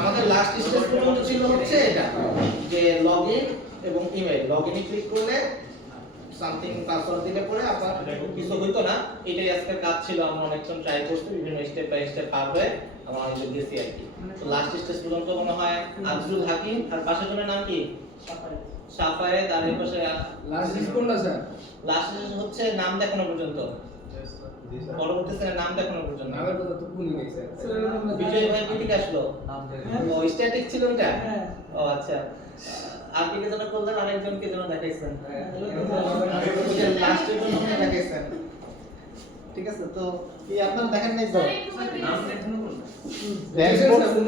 আমাদের last stage পর্যন্ত ছিল হচ্ছে এটা যে লগইন এবং ইমেল। লগইনে ক্লিক করলে সামথিং পাসওয়ার্ড দিলে পরে আপনার কিছু হইতো না, এটাই আজকের কাজ ছিল। আমরা অনেকক্ষণ ট্রাই করছি, বিভিন্ন স্টেপ বাই স্টেপ পার হয়ে আমরা অনেক গেছি আর কি। তো লাস্ট স্টেজ পর্যন্ত মনে হয় আজরুল হাকিম আর পাশের জনের নাম কি সাফায়েত, আর এর পাশে লাস্ট স্টেজ কোনটা স্যার? লাস্ট স্টেজ হচ্ছে নাম দেখানো পর্যন্ত, পরবর্তী স্টেজে নাম দেখানো পর্যন্ত। নামের কথা তো ভুলে গেছি স্যার। বিজয় ভাই কি আসলো? নাম দেখেন। ও স্ট্যাটিক ছিল এটা? হ্যাঁ। ও আচ্ছা। আর কি কে যেন করলেন, আরেকজনকে যেন দেখাইছেন। লাস্টের জন্য আপনি দেখাইছেন। ঠিক আছে, তো কি আপনারা দেখেন নাই তো? নাম দেখানো করুন।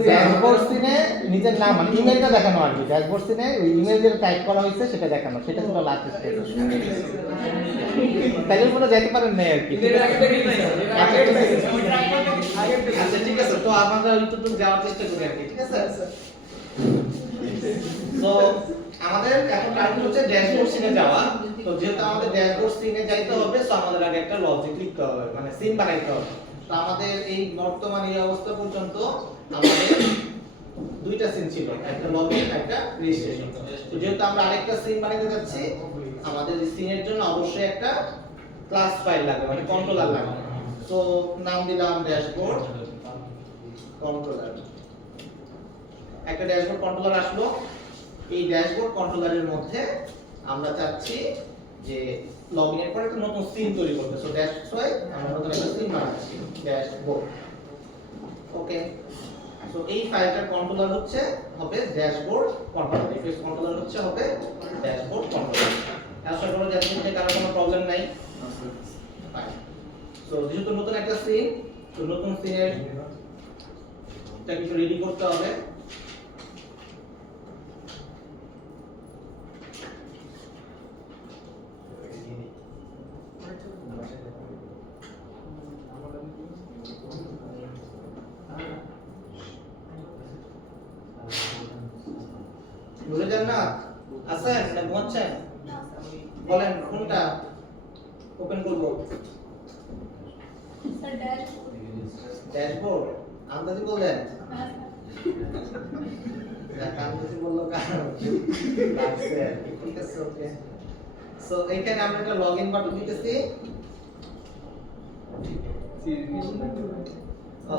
ড্যাশবোর্ড সিনে নিজের নাম মানে ইমেলটা দেখানো আর কি। ড্যাশবোর্ড সিনে ওই ইমেল যেটা টাইপ করা হয়েছে সেটা দেখানো, সেটা ছিল লাস্ট স্টেজ। তাহলে পুরো যেতে পারেন না আর কি। এর আগে দেখি স্যার, এর আগে দেখি। আচ্ছা ঠিক আছে, তো আমরা একটু যাওয়ার চেষ্টা করি আর কি। ঠিক আছে তো আমাদের এখন টার্গেট হচ্ছে ড্যাশবোর্ড সিনে যাওয়া। তো যেহেতু আমাদের ড্যাশবোর্ড সিনে যাইতে হবে, সো আমাদের আগে একটা লজিক লিখতে হবে, মানে সিন বানাইতে হবে। তো আমাদের এই বর্তমান এই অবস্থা পর্যন্ত আমাদের দুইটা সিন ছিল, একটা লগইন একটা রেজিস্ট্রেশন। তো যেহেতু আমরা আরেকটা সিন বানাইতে যাচ্ছি, আমাদের এই সিনের জন্য অবশ্যই একটা ক্লাস ফাইল লাগবে, মানে কন্ট্রোলার লাগবে। তো নাম দিলাম ড্যাশবোর্ড কন্ট্রোলার। একটা ড্যাশবোর্ড কন্ট্রোলার আসলো। এই ড্যাশবোর্ড কন্ট্রোলারের মধ্যে আমরা চাচ্ছি যে লগইনের পরে একটা নতুন সিন তৈরি করতে। সো দ্যাটস ওয়াই আমরা নতুন একটা সিন বানাচ্ছি, ড্যাশবোর্ড। ওকে, সো এই ফাইলটার কন্ট্রোলার হচ্ছে হবে ড্যাশবোর্ড কন্ট্রোলার। এফএস কন্ট্রোলার হচ্ছে হবে ড্যাশবোর্ড কন্ট্রোলার। আশা করি যাতে মধ্যে কারো কোনো প্রবলেম নাই। ফাইন। সো যেহেতু নতুন একটা সিন, তো নতুন সিনের এটা কিছু রেডি করতে হবে। ভুলে যান না, আছেন না ঘুমাচ্ছেন? বলেন কোনটা ওপেন করব? Sir dashboard. ড্যাশবোর্ড আন্দাজি বললেন? আন্দাজি বললো কারণ লাগছে আর কি। ঠিক আছে, ওকে। সো এখানে আমরা একটা লগইন বাটন দিতেছি।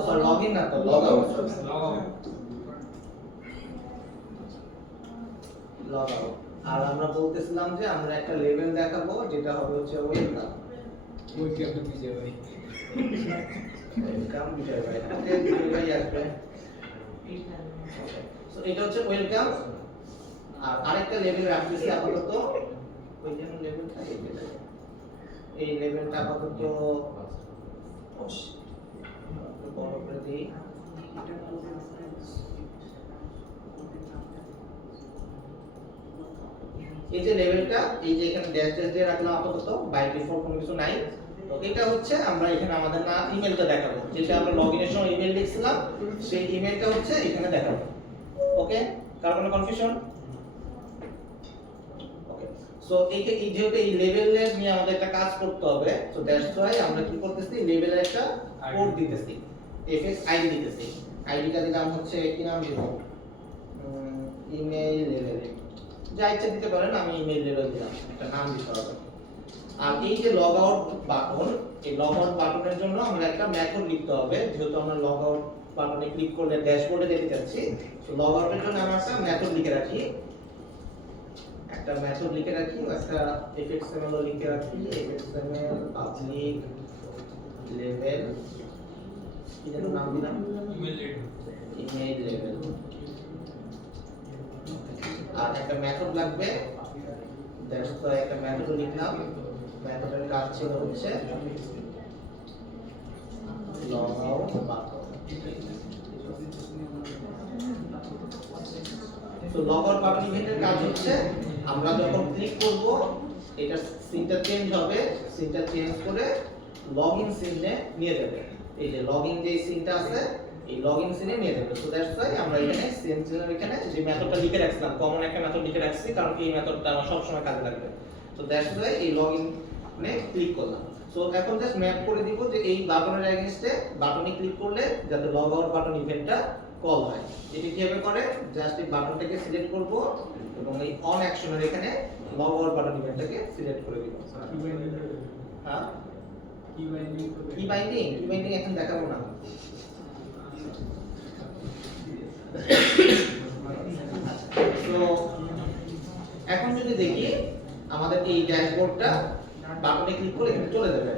সরি লগইন না, তো লগ আউট। Log out. আর আমরা বলতেছিলাম যে আমরা একটা লেভেল দেখাবো যেটা হবে হচ্ছে ওয়েলকাম। ওই কি একটা বিজয় ভাই। ওয়েলকাম বিজয় ভাই। ওকে, বিজয় ভাই আসবে। সো এটা হচ্ছে ওয়েলকাম। আর আরেকটা লেভেল রাখতেছি আপাতত। ওই যেন লেভেলটা এই লেভেলটা আপাতত বড় করে দিই। এই যে লেভেলটা, এই যে এখানে ড্যাশ ড্যাশ দিয়ে রাখলাম আপাতত, বাই ডিফল্ট কোনো কিছু নাই। তো এটা হচ্ছে আমরা এখানে আমাদের না ইমেলটা দেখাবো, যেটা আমরা লগইনের সময় ইমেল লিখছিলাম সেই ইমেলটা হচ্ছে এখানে দেখাবো। ওকে, কার কোনো কনফিউশন? ওকে, সো এই যেহেতু এই লেভেলের নিয়ে আমাদের একটা কাজ করতে হবে, সো দ্যাটস ওয়াই আমরা কি করতেছি, লেভেলের একটা কোড দিতেছি, এফএক্স আইডি দিতেছি। আইডিটা দিলাম হচ্ছে কি নাম দিব, ইমেল লেভেল, যা ইচ্ছা দিতে পারেন, আমি ইমেল লেভেল দিলাম, একটা নাম দিতে হবে। আর এই যে লগ আউট বাটন, এই লগ আউট বাটনের জন্য আমরা একটা মেথড লিখতে হবে, যেহেতু আমরা লগ আউট বাটনে ক্লিক করলে ড্যাশবোর্ডে যেতে যাচ্ছি। সো লগ আউটের জন্য আমরা একটা মেথড লিখে রাখি, একটা fxml লিখে রাখি, fxml পাবলিক লেভেল, কি যেন নাম দিলাম, ইমেল লেভেল। আর একটা মেথড লাগবে, দ্যাটস ওয়াই একটা মেথড লিখলাম। মেথডের কাজ ছিল হচ্ছে লগ আউট বাটন। তো লগ আউট বাটন ইভেন্টের কাজ হচ্ছে আমরা যখন ক্লিক করব এটা সিনটা চেঞ্জ হবে, সিনটা চেঞ্জ করে লগইন সিনে নিয়ে যাবে। এই যে লগইন যে সিনটা আছে এই লগইন সিনে নিয়ে যাবে। সো দ্যাটস ওয়াই আমরা এখানে সিনের এখানে যে মেথডটা লিখে রাখছিলাম, কমন একটা মেথড লিখে রাখছি, কারণ এই মেথডটা আমার সব সময় কাজে লাগবে। তো দ্যাটস ওয়াই এই লগইনে ক্লিক করলাম। সো এখন জাস্ট ম্যাপ করে দিব যে এই বাটনের এগেইনস্টে বাটনে ক্লিক করলে যাতে লগ আউট বাটন ইভেন্টটা কল হয়। এটি কিভাবে করে, জাস্ট এই বাটনটাকে সিলেক্ট করব এবং এই অন অ্যাকশনের এখানে লগ আউট বাটন ইভেন্টটাকে সিলেক্ট করে দিব। হ্যাঁ কি বাইন্ডিং এখন দেখাবো না। তো এখন যদি দেখি আমাদের এই ড্যাশবোর্ডটা বাটনে ক্লিক করে এখানে চলে যাবে।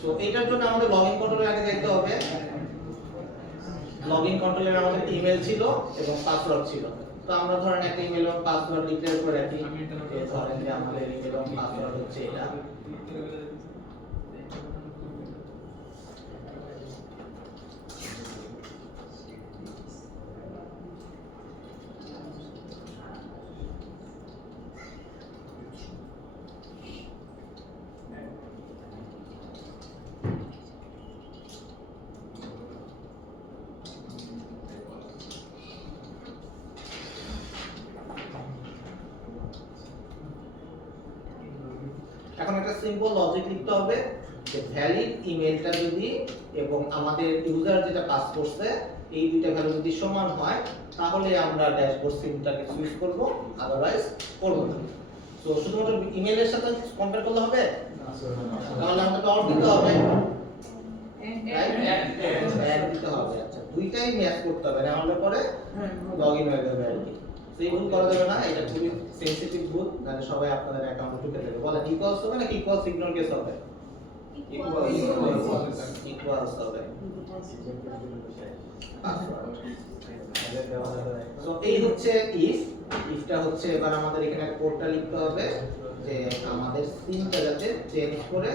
সো এটার জন্য আমাদের লগইন কন্ট্রোলে আগে যেতে হবে। লগইন কন্ট্রোলের আমাদের ইমেল ছিল এবং পাসওয়ার্ড ছিল। তো আমরা ধরেন একটা ইমেল এবং পাসওয়ার্ড ডিক্লেয়ার করে রাখি। ধরেন যে আমাদের ইমেল এবং পাসওয়ার্ড হচ্ছে এটা। এখন একটা সিম্পল লজিক লিখতে হবে যে ভ্যালিড ইমেলটা যদি এবং আমাদের ইউজার যেটা পাস করছে এই দুইটা ভ্যালু যদি সমান হয় তাহলে আমরা ড্যাশবোর্ড সিনটাকে সুইচ করব, আদারওয়াইজ করব না। সো শুধুমাত্র ইমেলের সাথে কম্পেয়ার করলে হবে, তাহলে আমাদের অর দিতে হবে, অ্যাড দিতে হবে। আচ্ছা দুইটাই ম্যাচ করতে হবে, নাহলে পরে লগইন হয়ে যাবে আর কি। তো এই ভুল করা যাবে না, এটা খুবই সেনসিটিভ ভুল, মানে সবাই আপনাদের অ্যাকাউন্টে ঢুকে যাবে। বলেন ইকুয়ালস হবে নাকি ইকুয়ালস ইগনোর কেস হবে? ইকুয়ালস হবে। সো এই হচ্ছে ইফটা হচ্ছে এবার আমাদের এখানে কোডটা লিখতে হবে যে আমাদের সিনটা যাতে চেঞ্জ করে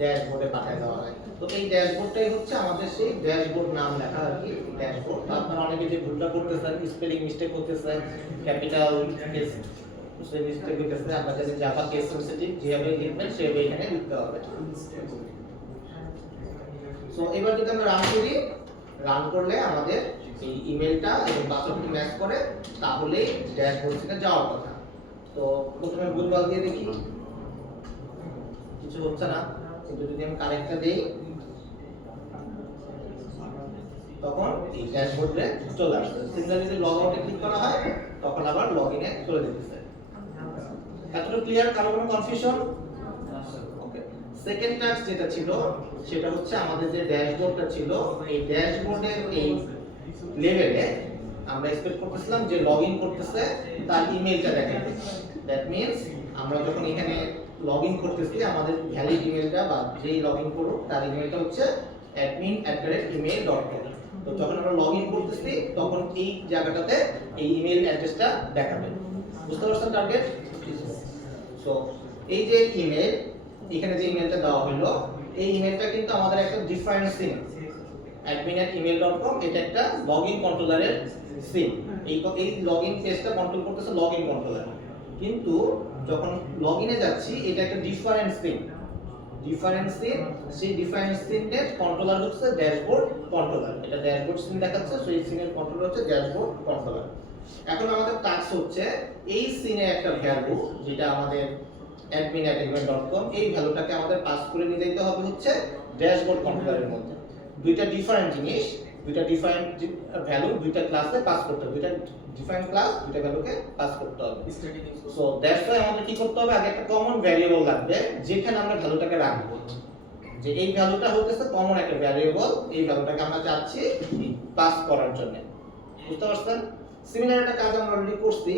ড্যাশবোর্ডে পাঠিয়ে দেওয়া হয়। তো এই ড্যাশবোর্ডটাই হচ্ছে আমাদের সেই ড্যাশবোর্ড নাম লেখা আর কি, ড্যাশবোর্ড। তো আপনারা অনেকে যে ভুলটা করতেছেন, স্পেলিং মিস্টেক করতেছেন, ক্যাপিটাল কেস মিস্টেক করতেছেন, আমরা জানি জাভা কেস সেনসিটিভ, যেভাবে লিখবেন সেভাবে এখানে লিখতে হবে। সো এবার যদি আমরা রান করলে আমাদের এই ইমেলটা এবং পাসওয়ার্ডটি ম্যাচ করে তাহলেই ড্যাশবোর্ড থেকে যাওয়ার কথা। তো প্রথমে ভুলভাল দিয়ে দেখি, কিছু হচ্ছে না, কিন্তু যদি আমি কারেক্টটা দেই তখন এই ড্যাশবোর্ডে চলে আসবে। সিমিলার যদি লগ আউটে ক্লিক করা হয় তখন আবার লগইনে চলে যেতেছে। এতটুকু ক্লিয়ার? কারো কোনো কনফিউশন? ওকে। সেকেন্ড টাস্ক যেটা ছিল সেটা হচ্ছে আমাদের যে ড্যাশবোর্ডটা ছিল এই ড্যাশবোর্ডের এই লেভেলে আমরা এক্সপেক্ট করতেছিলাম যে লগইন করতেছে তার ইমেলটা দেখাবে। দ্যাট মিন্স আমরা যখন এখানে লগইন করতেছি আমাদের ভ্যালিড ইমেলটা বা যেই লগইন করুক তার ইমেলটা হচ্ছে admin@email.com। তো যখন আমরা লগইন করতেছি তখন এই জায়গাটাতে এই ইমেল অ্যাড্রেসটা দেখাবে। বুঝতে পারছেন টার্গেট? সো এই যে ইমেল, এখানে যে ইমেলটা দেওয়া হলো এই ইমেলটা কিন্তু আমাদের একটা ডিফারেন্ট সিন, admin@email.com, এটা একটা লগইন কন্ট্রোলারের সিন। এই লগইন পেজটা কন্ট্রোল করতেছে লগইন কন্ট্রোলার, কিন্তু যখন লগইনে যাচ্ছি এটা একটা ডিফারেন্ট সিন। সেই ডিফারেন্ট সিনের কন্ট্রোলার হচ্ছে ড্যাশবোর্ড কন্ট্রোলার। এটা ড্যাশবোর্ড সিন দেখাচ্ছে, সো এই সিনের কন্ট্রোলার হচ্ছে ড্যাশবোর্ড কন্ট্রোলার। এখন আমাদের টাস্ক হচ্ছে এই সিনে একটা ভ্যালু যেটা আমাদের admin@email.com, এই ভ্যালুটাকে আমাদের পাস করে নিয়ে যেতে হবে হচ্ছে ড্যাশবোর্ড কন্ট্রোলারের মধ্যে। দুইটা ডিফারেন্ট জিনিস, দুইটা ডিফারেন্ট ভ্যালু দুইটা ক্লাসে পাস করতে হবে, দুইটা ডিফারেন্ট ক্লাস দুইটা ভ্যালুকে পাস করতে হবে। সো দ্যাটস ওয়াই আমাদের কি করতে হবে, আগে একটা কমন ভ্যারিয়েবল লাগবে যেখানে আমরা ভ্যালুটাকে রাখবো। যে এই ভ্যালুটা হচ্ছে কমন একটা ভ্যারিয়েবল, এই ভ্যালুটাকে আমরা চাচ্ছি পাস করার জন্য। বুঝতে পারছেন? সিমিলার একটা কাজ আমরা অলরেডি করছি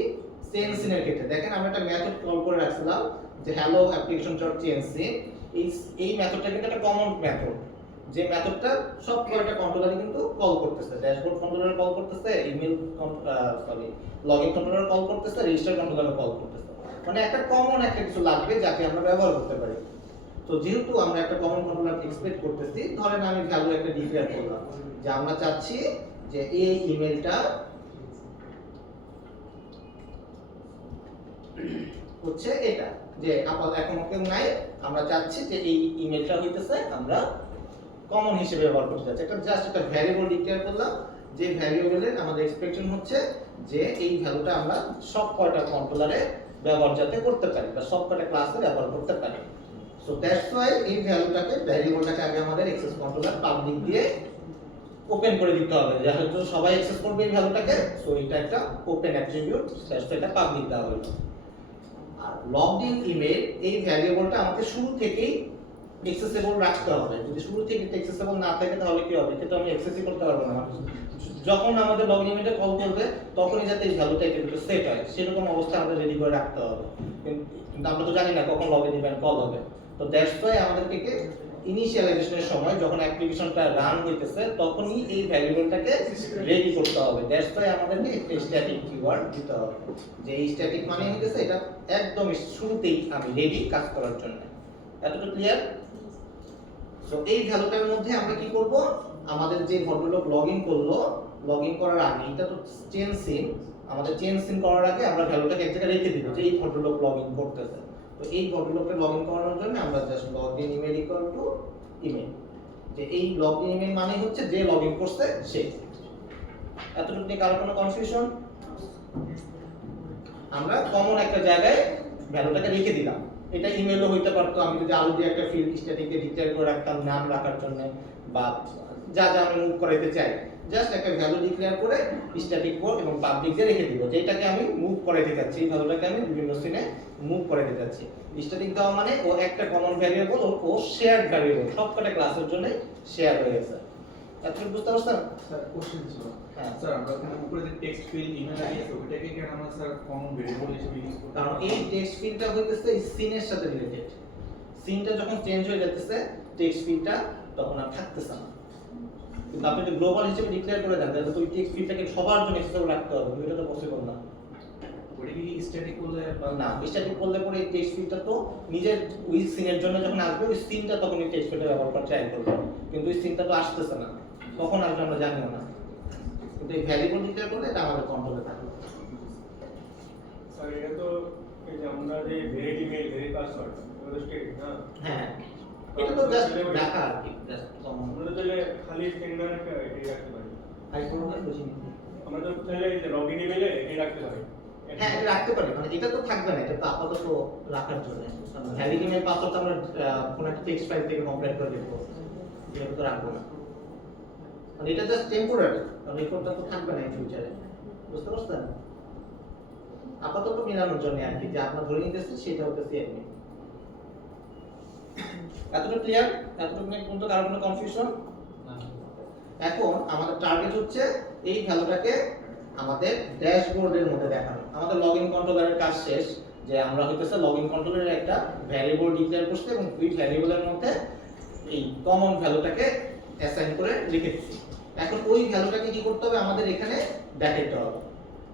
চেঞ্জ সিনের ক্ষেত্রে। দেখেন আমরা একটা মেথড কল করে রাখছিলাম যে হ্যালো অ্যাপ্লিকেশন.চেঞ্জ সিন। এই মেথডটা কিন্তু একটা কমন মেথড, যে মেথডটা সব কয়টা কন্ট্রোলারে কিন্তু কল করতেছে। ড্যাশবোর্ড কন্ট্রোলারে কল করতেছে, ইমেল লগইন কন্ট্রোলারে কল করতেছে, রেজিস্টার কন্ট্রোলারে কল করতেছে। মানে একটা কমন একটা কিছু লাগবে যাকে আমরা ব্যবহার করতে পারি। তো যেহেতু আমরা একটা কমন কন্ট্রোলার এক্সপেক্ট করতেছি, ধরেন আমি ভ্যালু একটা ডিক্লেয়ার করলাম যে আমরা চাচ্ছি যে এই ইমেলটা হচ্ছে এটা, যে এখন কেউ নাই, আমরা চাচ্ছি যে এই ইমেলটা হইতেছে আমরা কমন হিসেবে ব্যবহার করতে যাচ্ছি। একটা জাস্ট একটা ভ্যারিয়েবল ডিক্লেয়ার করলাম, যে ভ্যারিয়েবলের আমাদের এক্সপেকশন হচ্ছে যে এই ভ্যালুটা আমরা সব কয়টা কন্ট্রোলারে ব্যবহার যাতে করতে পারি বা সবকটা ক্লাসে ব্যবহার করতে পারি। সো দ্যাটস ওয়াই এই ভ্যালুটাকে ভ্যারিয়েবলটাকে আগে আমাদের অ্যাক্সেস কন্ট্রোলার পাবলিক দিয়ে ওপেন করে দিতে হবে, যেহেতু সবাই অ্যাক্সেস করবে এই ভ্যালুটাকে। সো এটা একটা ওপেন অ্যাট্রিবিউট, দ্যাটস এটা পাবলিক দেওয়া হলো। আর লগড ইন ইমেল এই ভ্যারিয়েবলটা আমাকে শুরু থেকেই অ্যাক্সেসেবল রাখতে হবে। যদি শুরু থেকে অ্যাক্সেসেবল না থাকে তাহলে কি হবে, এটা তো আমি অ্যাক্সেসই করতে পারবো না। যখন আমাদের লগইন ইমেলটা কল করবে তখনই যাতে এই ভ্যালুটা একটু সেট হয় সেরকম অবস্থা আমাদের রেডি করে রাখতে হবে। কিন্তু আমরা তো জানি না কখন লগইন ইমেল কল হবে। তো দ্যাটস ওয়াই আমাদেরকে ইনিশিয়ালাইজেশনের সময় যখন অ্যাপ্লিকেশনটা রান হইতেছে তখনই এই ভ্যারিয়েবলটাকে রেডি করতে হবে। দ্যাটস ওয়াই আমাদেরকে একটা স্ট্যাটিক কিওয়ার্ড দিতে হবে, যে এই স্ট্যাটিক মানে হইতেছে এটা একদম শুরুতেই আমি রেডি কাজ করার জন্য। এতটুকু ক্লিয়ার? সো এই ভ্যালুটার মধ্যে আমরা কি করব, আমাদের যে ভদ্রলোক লগইন করলো, লগইন করার আগে এটা তো চেঞ্জ সিন, আমাদের চেঞ্জ সিন করার আগে আমরা ভ্যালুটাকে এক জায়গায় রেখে দিব যে এই ভদ্রলোক লগইন করতেছে। তো এই ভদ্রলোককে লগইন করানোর জন্য আমরা just login email equal to email, যে এই লগইন ইমেল মানে হচ্ছে যে লগইন করছে সে। এতটুকু নিয়ে কারো কোনো কনফিউশন? আমরা কমন একটা জায়গায় ভ্যালুটাকে রেখে দিলাম। এটা ইমেলও হইতে পারতো, আমি যদি আলো দিয়ে একটা ফিল্ড স্ট্যাটিককে ডিক্লেয়ার করে রাখতাম নাম রাখার জন্য, বা যা যা আমি মুভ করাইতে চাই জাস্ট একটা ভ্যালু ডিক্লেয়ার করে স্ট্যাটিক কোড এবং পাবলিক দিয়ে রেখে দিব যে এটাকে আমি মুভ করাইতে যাচ্ছি, এই ভ্যালুটাকে আমি বিভিন্ন সিনে মুভ করাইতে যাচ্ছি। স্ট্যাটিক দেওয়া মানে ও একটা কমন ভ্যারিয়েবল, ও শেয়ার্ড ভ্যারিয়েবল, সবকটা ক্লাসের জন্য শেয়ার হয়ে গেছে। এতটুকু বুঝতে পারছেন? স্যার কোশ্চেন ছিল, হ্যাঁ স্যার আমরা এখানে উপরে যে টেক্সট ফিল্ড ইমেল আইডি আছে ওটাকে কেন আমরা স্যার কমন ভেরিয়েবল হিসেবে ইউজ করতে কারণ এই টেক্সট ফিল্ডটা হইতেছে এই সিনের সাথে রিলেটেড। সিনটা যখন চেঞ্জ হয়ে যাচ্ছে টেক্সট ফিল্ডটা তখন আর থাকতেছে না। কিন্তু আপনি যদি গ্লোবাল হিসেবে ডিক্লেয়ার করে দেন তাহলে তো ওই টেক্সট ফিল্ডটাকে সবার জন্য অ্যাক্সেসিবল রাখতে হবে, কিন্তু এটা তো পসিবল না। ওটা কি স্ট্যাটিক করলে না, স্ট্যাটিক করলে পরে এই টেক্সট ফিল্ডটা তো নিজের ওই সিনের জন্য যখন আসবে ওই সিনটা তখন এই টেক্সট ফিল্ডটা ব্যবহার করার ট্রাই করবে, কিন্তু ওই সিনটা তো আসতেছে না, তখন আসবে আমরা জানিও না। কিন্তু এই ভ্যারিয়েবল ডিক্লেয়ার করলে এটা আমাদের কন্ট্রোলে থাকবে। স্যার এটা তো এই যে আমরা যে ভেরি ইমেল ভেরি পাসওয়ার্ড ওটা স্টেট না, হ্যাঁ এটা তো জাস্ট রাখা আর কি, জাস্ট কমন। আমরা তো তাহলে খালি সেন্ডার একটা এটাই রাখতে পারি। হাই করবেন বুঝিনি। আমরা তো তাহলে এই যে লগইন ইমেলে এটাই রাখতে পারি। হ্যাঁ এটা রাখতে পারি, মানে এটা তো থাকবে না, এটা তো আপাতত রাখার জন্য। ভ্যালিড ইমেল পাসওয়ার্ড আমরা কোনো একটা টেক্সট ফাইল থেকে কমপ্লিট করে দেব, এটা তো রাখবো না, মানে এটা জাস্ট টেম্পোরারি, কারণ এই কোডটা তো থাকবে না এই ফিউচারে। বুঝতে পারছেন? আপাতত মেলানোর জন্য আর কি, যে আপনার ধরে নিতেছে সেটা হচ্ছে সিএমএ। এতটুকু ক্লিয়ার? এতটুকু নিয়ে কোন তো কারো কোনো কনফিউশন? এখন আমাদের টার্গেট হচ্ছে এই ভ্যালুটাকে আমাদের ড্যাশবোর্ডের মধ্যে দেখানো। আমাদের লগইন কন্ট্রোলারের কাজ শেষ, যে আমরা হইতেছে লগইন কন্ট্রোলারের একটা ভ্যারিয়েবল ডিক্লেয়ার করতে এবং ওই ভ্যারিয়েবলের মধ্যে এই কমন ভ্যালুটাকে অ্যাসাইন করে লিখে দিচ্ছি। এখন ওই ভ্যালুটাকে কি করতে হবে, আমাদের এখানে দেখাইতে হবে।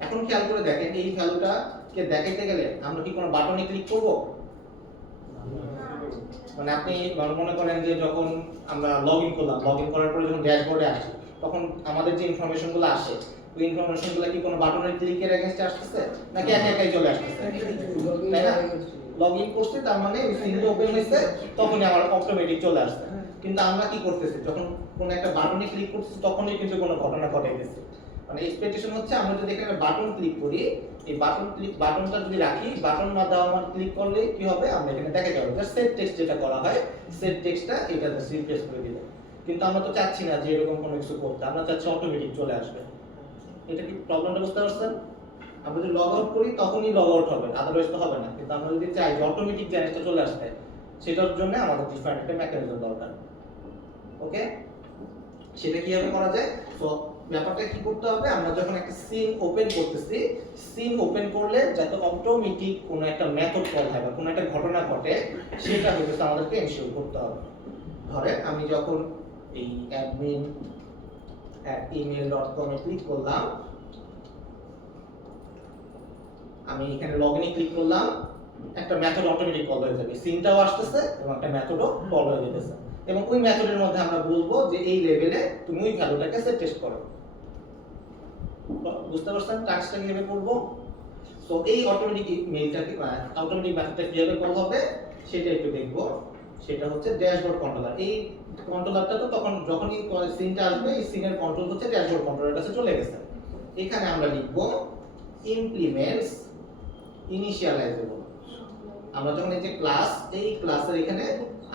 এখন খেয়াল করে দেখেন এই ভ্যালুটাকে দেখাইতে গেলে আমরা কি কোনো বাটনে ক্লিক করব? মানে আপনি মনে করেন যে যখন আমরা লগইন করলাম, লগইন করার পরে যখন ড্যাশবোর্ডে আসি তখন আমাদের যে ইনফরমেশনগুলো আসে ওই ইনফরমেশনগুলো কি কোনো বাটনের ক্লিকের এগেইনস্টে আসতেছে নাকি একা একাই চলে আসতেছে? তাই না? লগইন করতে তার মানে ওই সিনটা ওপেন হইছে তখনই আমার অটোমেটিক চলে আসছে। কিন্তু আমরা কি করতেছি, যখন কোন একটা বাটনে ক্লিক করতেছি তখনই কিন্তু কোনো ঘটনা ঘটাইতেছে। মানে এক্সপেকটেশন হচ্ছে আমরা যদি এখানে বাটন ক্লিক করি, এই বাটনটা যদি রাখি, বাটন না দেওয়া আমার ক্লিক করলে কি হবে, আমরা এখানে দেখা যাবে জাস্ট সেট টেক্সট যেটা করা হয় সেট টেক্সটটা এটা জাস্ট রিপ্লেস করে দিবে। কিন্তু আমরা তো চাচ্ছি না যে এরকম কোনো কিছু করতে, আমরা চাচ্ছি অটোমেটিক চলে আসবে। এটা কি প্রবলেমটা বুঝতে পারছেন? আমরা যদি লগ আউট করি তখনই লগ আউট হবে, আদারওয়াইজ তো হবে না। কিন্তু আমরা যদি চাই যে অটোমেটিক জিনিসটা চলে আসতে, সেটার জন্য আমাদের ডিফারেন্ট একটা মেকানিজম দরকার। ওকে, সেটা কিভাবে করা যায়? তো ব্যাপারটা কি করতে হবে, আমরা যখন একটা সিন ওপেন করতেছি, সিন ওপেন করলে যাতে অটোমেটিক কোনো একটা মেথড কল হয় বা কোনো একটা ঘটনা ঘটে সেটা হচ্ছে আমাদেরকে এনশিওর করতে হবে। ধরেন আমি যখন এই admin@email.com এ ক্লিক করলাম, আমি এখানে লগইনে ক্লিক করলাম, একটা মেথড অটোমেটিক কল হয়ে যাবে, সিনটাও আসতেছে এবং একটা মেথডও কল হয়ে যেতেছে। এবং ওই মেথডের মধ্যে আমরা বলবো যে এই লেভেলে তুমি ওই ভ্যালুটাকে সেট টেস্ট করো। বুঝতে পারছেন টাস্কটা কিভাবে করব? সো এই অটোমেটিক মেইলটাকে অটোমেটিক মেথডটা কিভাবে কল হবে সেটা একটু দেখব। সেটা হচ্ছে ড্যাশবোর্ড কন্ট্রোলার। এই কন্ট্রোলারটা তো তখন যখনই সিনটা আসবে এই সিনের কন্ট্রোল হচ্ছে ড্যাশবোর্ড কন্ট্রোলারের কাছে চলে গেছে। এখানে আমরা লিখব ইমপ্লিমেন্টস ইনিশিয়ালাইজেবল। আমরা যখন এই যে ক্লাস, এই ক্লাসের এখানে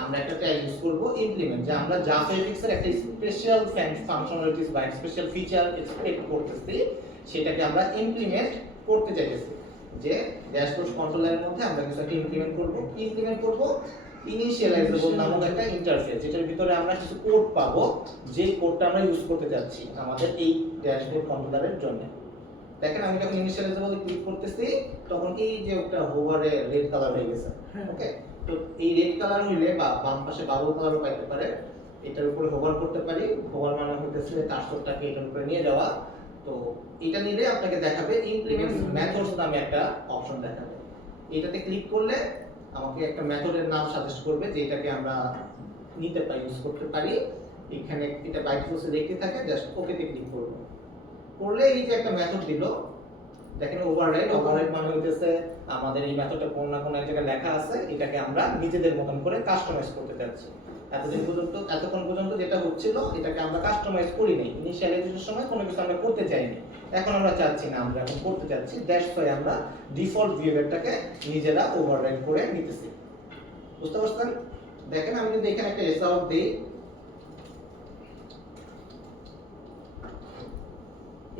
আমরা একটা ট্যাগ ইউজ করব ইমপ্লিমেন্ট, যে আমরা জাভাফিক্স এর একটা স্পেশাল ফাংশনালিটিস বা স্পেশাল ফিচার এক্সপেক্ট করতেছি, সেটাকে আমরা ইমপ্লিমেন্ট করতে চাইতেছি। যে ড্যাশবোর্ড কন্ট্রোলারের মধ্যে আমরা কিছু একটা ইমপ্লিমেন্ট করব। কি ইমপ্লিমেন্ট করব? ইনিশিয়ালাইজেবল নামক একটা ইন্টারফেস, যেটার ভিতরে আমরা কিছু কোড পাবো, যে কোডটা আমরা ইউজ করতে যাচ্ছি আমাদের এই ড্যাশবোর্ড কন্ট্রোলারের জন্য। দেখেন আমি যখন ইনিশিয়ালাইজেবলে ক্লিক করতেছি, তখন এই যে একটা হোভারে রেড কালার হয়ে গেছে। ওকে, তো এই রেড কালার হইলে বা বাম পাশে বাবল কালারও পাইতে পারে, এটার উপরে হোভার করতে পারি। হোভার মানে হইতেছে কার্সরটাকে এটার উপরে নিয়ে যাওয়া। তো এটা নিলে আপনাকে দেখাবে ইমপ্লিমেন্ট মেথডস নামে একটা অপশন দেখাবে। এটাতে ক্লিক করলে আমাকে একটা মেথডের নাম সাজেস্ট করবে, যে এটাকে আমরা নিতে পারি, ইউজ করতে পারি। এখানে এটা বাই ডিফল্টে দেখতে থাকে, জাস্ট ওকেতে ক্লিক করব। করলে এই যে একটা মেথড দিল, দেখেন ওভাররাইড মানে হইতেছে আমাদের এই মেথডটা কোন না কোন এক জায়গায় লেখা আছে, এটাকে আমরা নিজেদের মতন করে কাস্টমাইজ করতে যাচ্ছি। এতক্ষণ পর্যন্ত যেটা হচ্ছিল, এটাকে আমরা কাস্টমাইজ করি নাই, ইনিশিয়ালাইজেশনের সময় কোনো কিছু আমরা করতে চাইনি। এখন আমরা চাচ্ছি না, আমরা এখন করতে চাচ্ছি, দ্যাটস ওয়াই আমরা ডিফল্ট বিহেভিয়ারটাকে নিজেরা ওভাররাইড করে নিতেছি। বুঝতে পারছেন? দেখেন আমি যদি এখানে একটা এসআউট দেই,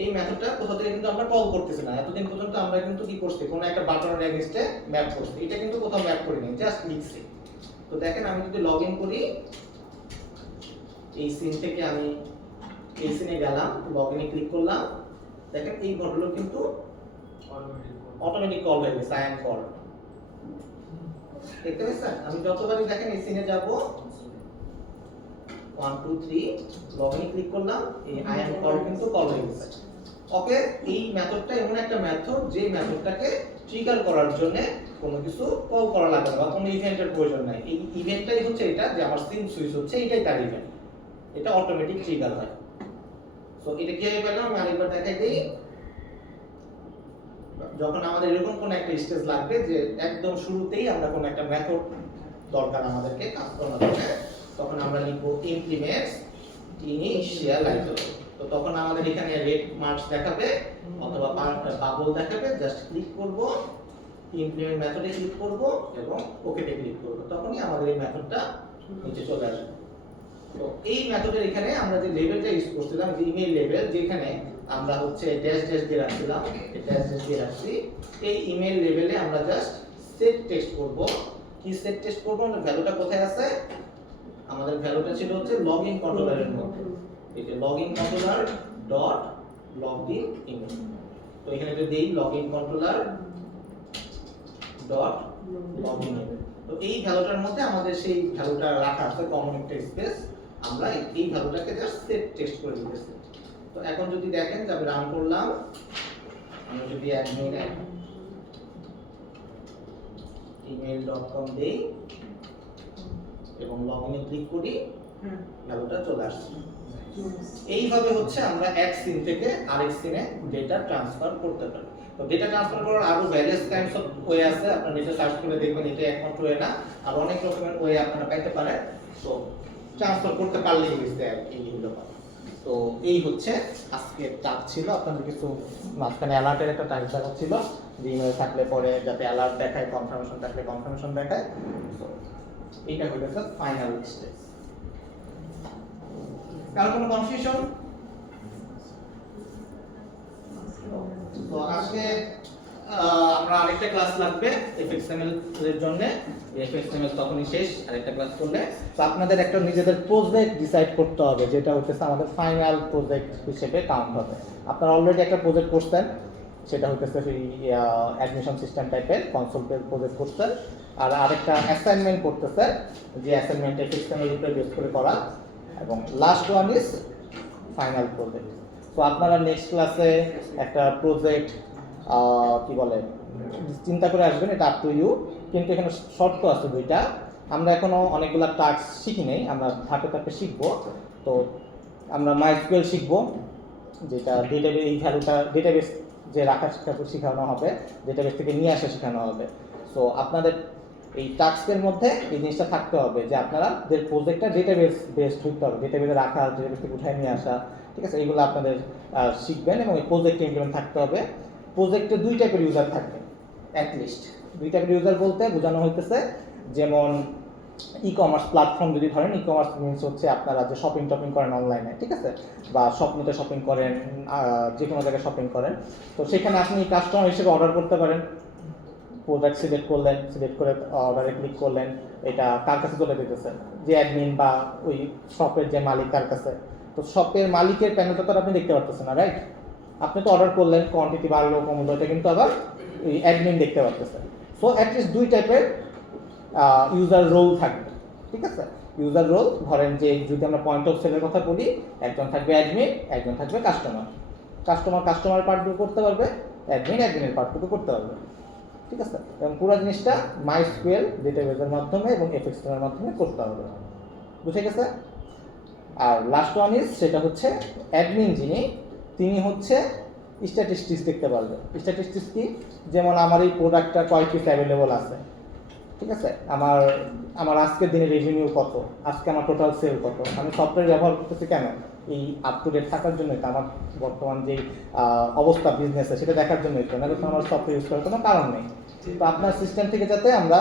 এই মেথডটা কোথা থেকে কিন্তু আমরা কল করতেছি না। এতদিন পর্যন্ত আমরা কিন্তু কি করছি, কোন একটা বাটনের এগেইনস্টে ম্যাপ করছি, এটা কিন্তু কোথাও ম্যাপ করি নাই, জাস্ট লিখছি। তো দেখেন আমি যদি লগইন করি, এই সিন থেকে আমি এই সিনে গেলাম, লগইনে ক্লিক করলাম, দেখেন এই ঘটলো কিন্তু অটোমেটিক কল হয়ে গেছে, আই এম কল। দেখতে পাচ্ছেন? আমি যতবারই দেখেন এই সিনে যাব, 1 2 3 লগইনে ক্লিক করলাম, এই আই এম কল কিন্তু কল হয়ে গেছে। ওকে, এই মেথডটা এমন একটা মেথড, যে মেথডটাকে ট্রিগার করার জন্য কোনো কিছু কল করা লাগে না বা কোনো ইভেন্টের প্রয়োজন নাই। এই ইভেন্টটাই হচ্ছে এটা, যে আমার সিন সুইচ হচ্ছে, এটাই তার ইভেন্ট, এটা অটোমেটিক ট্রিগার হয়। সো এটা কিভাবে পেলাম আমি আরেকবার দেখাই দিই। যখন আমাদের এরকম কোন একটা স্টেজ লাগবে, যে একদম শুরুতেই আমরা কোন একটা মেথড দরকার আমাদেরকে কাজ করার জন্য, তখন আমরা লিখব ইমপ্লিমেন্টস ইনিশিয়ালাইজেবল। তো তখন আমাদের এখানে রেড মার্কস দেখাবে অথবা বাবল দেখাবে, জাস্ট ক্লিক করব, ইমপ্লিমেন্ট মেথডে ক্লিক করব এবং ওকেতে ক্লিক করব, তখনই আমাদের এই মেথডটা নিচে চলে আসবে। তো এই মেথডের এখানে আমরা যে লেভেলটা ইউজ করছিলাম, যে ইমেল লেভেল, যেখানে আমরা হচ্ছে ড্যাশ ড্যাশ দিয়ে রাখছিলাম, এই ড্যাশ ড্যাশ দিয়ে রাখছি, এই ইমেল লেভেলে আমরা জাস্ট সেট টেক্সট করব। কি সেট টেক্সট করব? আমাদের ভ্যালুটা কোথায় আছে? আমাদের ভ্যালুটা ছিল হচ্ছে লগইন কন্ট্রোলারের মধ্যে, এই যে login controller dot login email. তো এখানে যদি দেই login controller dot login email, তো এই ভ্যালুটার মধ্যে আমাদের সেই ভ্যালুটা রাখা আছে, কমন একটা স্পেস, আমরা এই ভ্যালুটাকে জাস্ট সেট টেক্সট করে দিতেছি। তো এখন যদি দেখেন যে আমি রান করলাম, আমি যদি অ্যাডমিন email.com দেই এবং লগইনে ক্লিক করি, ভ্যালুটা চলে আসছে। এইভাবে হচ্ছে আমরা এক সিন থেকে আরেক সিনে ডেটা ট্রান্সফার করতে পারি। তো ডেটা ট্রান্সফার করার আরো ভ্যারিয়াস কাইন্ডস অফ ওয়ে আছে, আপনারা নিচে সার্চ করে দেখবেন, এটা একমাত্র ওয়ে না, আর অনেক রকমের ওয়ে আপনারা পাইতে পারেন। তো ট্রান্সফার করতে পারলেই হইছে এই হলো। তো এই হচ্ছে আজকে টাস্ক ছিল। আপনাদের কিছু মাঝখানে অ্যালার্টের একটা টাইপ দেখাচ্ছিল, যে ইমেল থাকলে পরে যাতে অ্যালার্ট দেখায়, কনফার্মেশন থাকলে কনফার্মেশন দেখায়। তো এইটা হয়ে গেছে ফাইনাল স্টেজ। কারো কোনো কনফিউশন? তো আজকে আমরা আরেকটা ক্লাস লাগবে এফএক্সএমএল এর জন্য। এফএক্সএমএল তখনই শেষ, আরেকটা ক্লাস করলে। তো আপনাদের একটা নিজেদের প্রজেক্ট ডিসাইড করতে হবে, যেটা হচ্ছে আমাদের ফাইনাল প্রজেক্ট হিসেবে কাউন্ট হবে। আপনারা অলরেডি একটা প্রজেক্ট করছেন, সেটা হচ্ছে সেই অ্যাডমিশন সিস্টেম টাইপের কনসোল প্রজেক্ট করছেন, আর আরেকটা অ্যাসাইনমেন্ট করতেছেন, যে অ্যাসাইনমেন্ট এফএক্সএমএল উপরে বেস করে করা, এবং last one is final project. তো আপনারা নেক্সট ক্লাসে একটা প্রজেক্ট কি বলে চিন্তা করে আসবেন, এটা আপ টু ইউ। কিন্তু এখানে শর্ত আছে দুইটা। আমরা এখনো অনেকগুলো টাস্ক শিখি নেই, আমরা ধাপে ধাপে শিখবো। তো আমরা মাইস্কুয়েল শিখবো, যেটা ডেটাবেস, এই ভ্যালুটা ডেটাবেস যে রাখা শেখানো হবে, ডেটাবেস থেকে নিয়ে আসা শেখানো হবে। সো আপনাদের এই টাস্কের মধ্যে এই জিনিসটা থাকতে হবে, যে আপনাদের প্রজেক্টটা ডেটাবেস বেসড হতে হবে, ডেটাবেসে রাখা, ডেটাবেস থেকে উঠায় নিয়ে আসা, ঠিক আছে? এইগুলো আপনাদের শিখবেন, এবং এই প্রজেক্টে ইমপ্লিমেন্ট থাকতে হবে। প্রজেক্টে দুই টাইপের ইউজার থাকবে, অ্যাটলিস্ট 2 টাইপের ইউজার বলতে বোঝানো হইতেছে, যেমন ই কমার্স প্ল্যাটফর্ম যদি ধরেন, ই কমার্স মিনস হচ্ছে আপনারা যে শপিং টপিং করেন অনলাইনে, ঠিক আছে, বা স্বপ্নতে শপিং করেন, যে কোনো জায়গায় শপিং করেন, তো সেখানে আপনি কাস্টমার হিসেবে অর্ডার করতে পারেন। প্রোডাক্ট সিলেক্ট করলেন, সিলেক্ট করে অর্ডারে ক্লিক করলেন, এটা কার কাছে চলে যেতেছে, যে অ্যাডমিন বা ওই শপের যে মালিক তার কাছে। তো শপের মালিকের প্যানেলটা তো আপনি দেখতে পারতেছেন না, রাইট? আপনি তো অর্ডার করলেন, কোয়ান্টিটি বাড়লো কমলো, এটা কিন্তু আবার ওই অ্যাডমিন দেখতে পারতেছে। সো অ্যাটলিস্ট 2 টাইপের ইউজার রোল থাকবে, ঠিক আছে। ইউজার রোল ধরেন যে যদি আমরা পয়েন্ট অফ সেলের কথা বলি, একজন থাকবে অ্যাডমিন, একজন থাকবে কাস্টমার। কাস্টমার পার্টটুকু করতে পারবে, অ্যাডমিনের পার্টটুকু করতে পারবে, ঠিক আছে। এবং পুরো জিনিসটা MySQL ডেটাবেসের মাধ্যমে এবং FXML এর মাধ্যমে করতে হবে, বুঝে গেছে? আর লাস্ট ওয়ান ইজ, সেটা হচ্ছে অ্যাডমিন তিনি হচ্ছে স্ট্যাটিস্টিক্স দেখতে পারবে। স্ট্যাটিস্টিক্স কি? যেমন আমার এই প্রোডাক্টটা কয় পিস অ্যাভেলেবল আছে, ঠিক আছে, আমার আজকের দিনে রেভিনিউ কত, আজকে আমার টোটাল সেল কত, আমি সফটওয়্যার ব্যবহার করতেছি কেন, এই আপ টু ডেট থাকার জন্যই, তো আমার বর্তমান যেই অবস্থা বিজনেসে সেটা দেখার জন্যই, তো না তো আমার সফটওয়্যার ইউজ করার কোনো কারণ নেই। তো আপনার সিস্টেম থেকে যাতে আমরা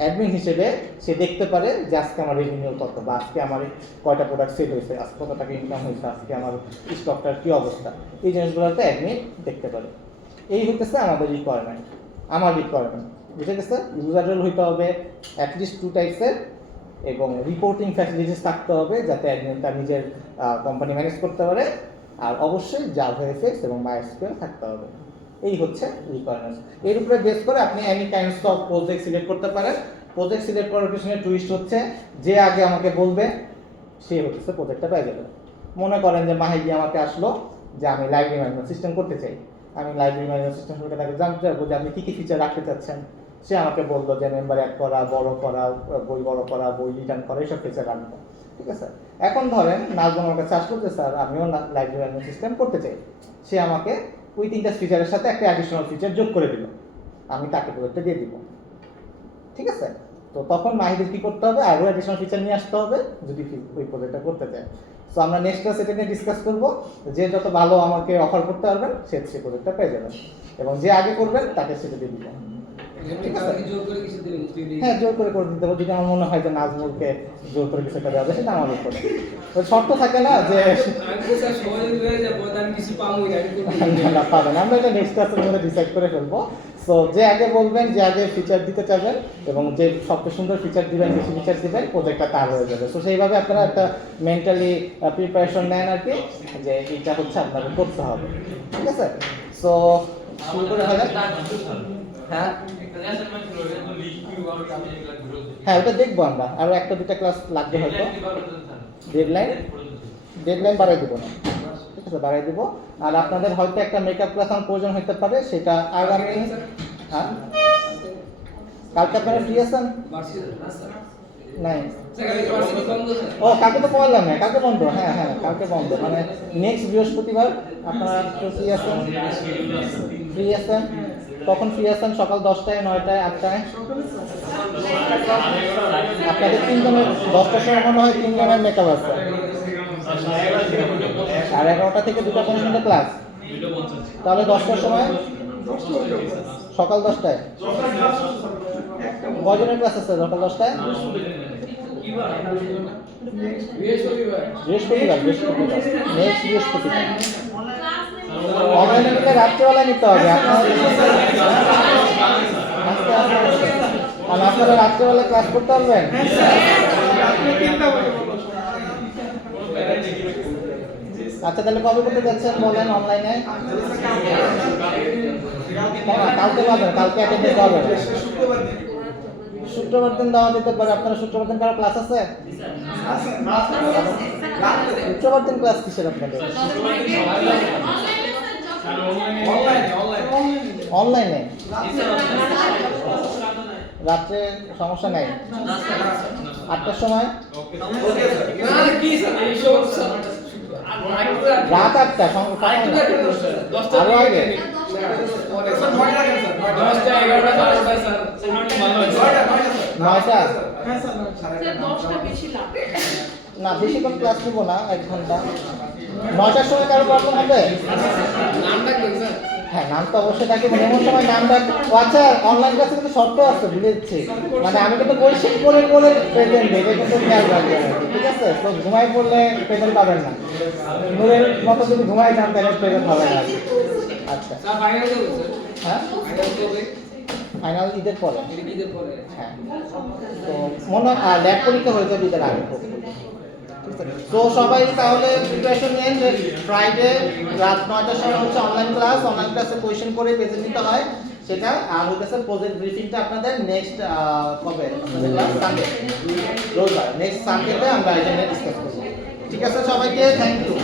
অ্যাডমিন হিসেবে সে দেখতে পারে যে আজকে আমার রেভিনিউ কত, বা আজকে আমার কয়টা প্রোডাক্ট সেল হয়েছে, আজকে কত টাকা ইনকাম হয়েছে, আজকে আমার স্টকটার কী অবস্থা, এই জিনিসগুলোতে অ্যাডমিন দেখতে পারে। এই হতেছে আমাদের রিকোয়ারমেন্ট, আমার রিকোয়ারমেন্ট, বুঝে গেছে? ইউজার রোল হইতে হবে অ্যাটলিস্ট 2 টাইপসের, এবং রিপোর্টিং ফ্যাসিলিটিস থাকতে হবে যাতে অ্যাডমিন তার নিজের কোম্পানি ম্যানেজ করতে পারে, আর অবশ্যই জাভাএফএক্স এবং MySQL থাকতে হবে। এই হচ্ছে রিকোয়ারমেন্টস। এর উপরে বেস করে আপনি any kinds of project select করতে পারেন। প্রজেক্ট সিলেক্ট করার পিছনে টুইস্ট হচ্ছে, যে আগে আমাকে বলবে সে হচ্ছে প্রজেক্টটা পেয়ে যাবে। মনে করেন যে মাহিদি আমাকে আসলো যে আমি লাইব্রেরি ম্যানেজমেন্ট সিস্টেম করতে চাই, আমি লাইব্রেরি ম্যানেজমেন্ট সিস্টেম সম্পর্কে তাকে জানতে চাইবো যে আপনি কী কী ফিচার রাখতে চাচ্ছেন। সে আমাকে বললো যে মেম্বার অ্যাড করা, বড় করা, বড় করা, বই রিটার্ন করা, এইসব ফিচার রাখবো, ঠিক আছে। এখন ধরেন নাজম আমার কাছে আসলো যে স্যার আমিও লাইব্রেরি ম্যানেজমেন্ট সিস্টেম করতে চাই, সে আমাকে ওই 3টা ফিচারের সাথে একটা অ্যাডিশনাল ফিচার যোগ করে দিল, আমি তাকে প্রজেক্টটা দিয়ে দিব, ঠিক আছে। তো তখন মাহিদের কী করতে হবে, আরও অ্যাডিশনাল ফিচার নিয়ে আসতে হবে যদি ওই প্রজেক্টটা করতে চায়। সো আমরা নেক্সট ক্লাস এটা নিয়ে ডিসকাস করবো, যে যত ভালো আমাকে অফার করতে পারবেন সে প্রজেক্টটা পেয়ে যাবেন, এবং যে আগে করবেন তাকে সেটা দিয়ে দিব। ঠিক আছে, হ্যাঁ জোর করে দিতে হবে, যদি আমার মনে হয় যে নাজমুলকে জোর করে কিছু একটা দেওয়া যায় সেটা আমার উপরে। শর্ত থাকে না যে না পাবেন, আমরা এটা নেক্সট ক্লাসের মধ্যে ডিসাইড করে ফেলবো। সো যে আগে বলবেন, যে আগে ফিচার দিতে চাবেন এবং যে সবচেয়ে সুন্দর ফিচার দিবেন, বেশি ফিচার দিবেন, প্রজেক্টটা তার হয়ে যাবে। সো সেইভাবে আপনারা একটা মেন্টালি প্রিপারেশন নেন আর কি, যে এইটা হচ্ছে আপনাকে করতে হবে, ঠিক আছে। সো শুরু করে ফেলেন। হ্যাঁ হ্যাঁ ওটা দেখবো আমরা, আরও 1-2টা ক্লাস লাগবে হয়তো। ডেডলাইন বাড়াই দেবো না, ঠিক আছে, বাড়াই দেবো। আর আপনাদের হয়তো একটা মেকআপ ক্লাস আমার প্রয়োজন হতে পারে, সেটা আগামী, হ্যাঁ কালকে আপনারা ফ্রি আছেন? নাই, ও কালকে তো পড়লাম না, কালকে বন্ধ। হ্যাঁ হ্যাঁ কালকে বন্ধ, মানে নেক্সট বৃহস্পতিবার আপনারা ফ্রি আছেন? ফ্রি আছেন কখন ফ্রি আছেন? সকাল 10টায়, 9টায়, 8টায়? আপনাদের 3 জনের 10টার সময় মনে হয় 3 জনের মেকআপ আছে। 11:30 থেকে 2টা পর্যন্ত ক্লাস, তাহলে 10টার সময় সকাল 10টায় কজনের ক্লাস আছে? সকাল 10টায় বৃহস্পতিবার নেক্সট বৃহস্পতিবার। অনলাইনে নিলে রাত্রেবেলা নিতে হবে আপনারা রাত্রেবেলা ক্লাস করতে পারবেন? আচ্ছা তাহলে কবে করতে যাচ্ছেন বলেন অনলাইনে? কালকে পাবেন, কালকে অ্যাটেন্ডেন্স হবে। শুক্রবার দিন দেওয়া যেতে পারে। আপনারা শুক্রবার দিন কারো ক্লাস আছে? শুক্রবার দিন ক্লাস কিসের আপনাদের? অনলাইনে রাত্রে সমস্যা নাই, 8টার সময়, রাত 8টা, আরো আগে 9টা না, বেশিক্ষণ ক্লাস নিব না, 1 ঘন্টা। 9টার সময় কারো প্রবলেম হবে? হ্যাঁ নাম তো অবশ্যই থাকে, মানে এমন সময় নাম ডাক। ও আচ্ছা, অনলাইন ক্লাসে কিন্তু শর্ত আছে, ভুলে যাচ্ছি। মানে আমি কিন্তু কোয়েশ্চেন করে বলে প্রেজেন্ট দেব, এটা কিন্তু খেয়াল রাখবেন আর কি, ঠিক আছে? তো ঘুমাই পড়লে প্রেজেন্ট পাবেন না, নূরের মতো যদি ঘুমাই যান তাহলে প্রেজেন্ট হবে না আর কি। আচ্ছা স্যার ফাইনাল কবে স্যার? হ্যাঁ, ফাইনাল কবে? ফাইনাল ঈদের পরে। এটা কি ঈদের পরে? হ্যাঁ, তো মনে হয় ল্যাব পরীক্ষা হয়ে যাবে ঈদের আগে। তো সবাই তাহলে প্রিপারেশন নেন যে ফ্রাইডে রাত 9টার সময় হচ্ছে অনলাইন ক্লাসে কোয়েশ্চেন করে প্রেজেন্ট দিতে হয় সেটা, আর হচ্ছে প্রজেক্ট ব্রিফিংটা আপনাদের নেক্সট কবে আপনাদের ক্লাস? সানডে, রোববার, নেক্সট সানডেতে আমরা এটা নিয়ে ডিসকাস করব। ঠিক আছে, সবাইকে থ্যাংক ইউ।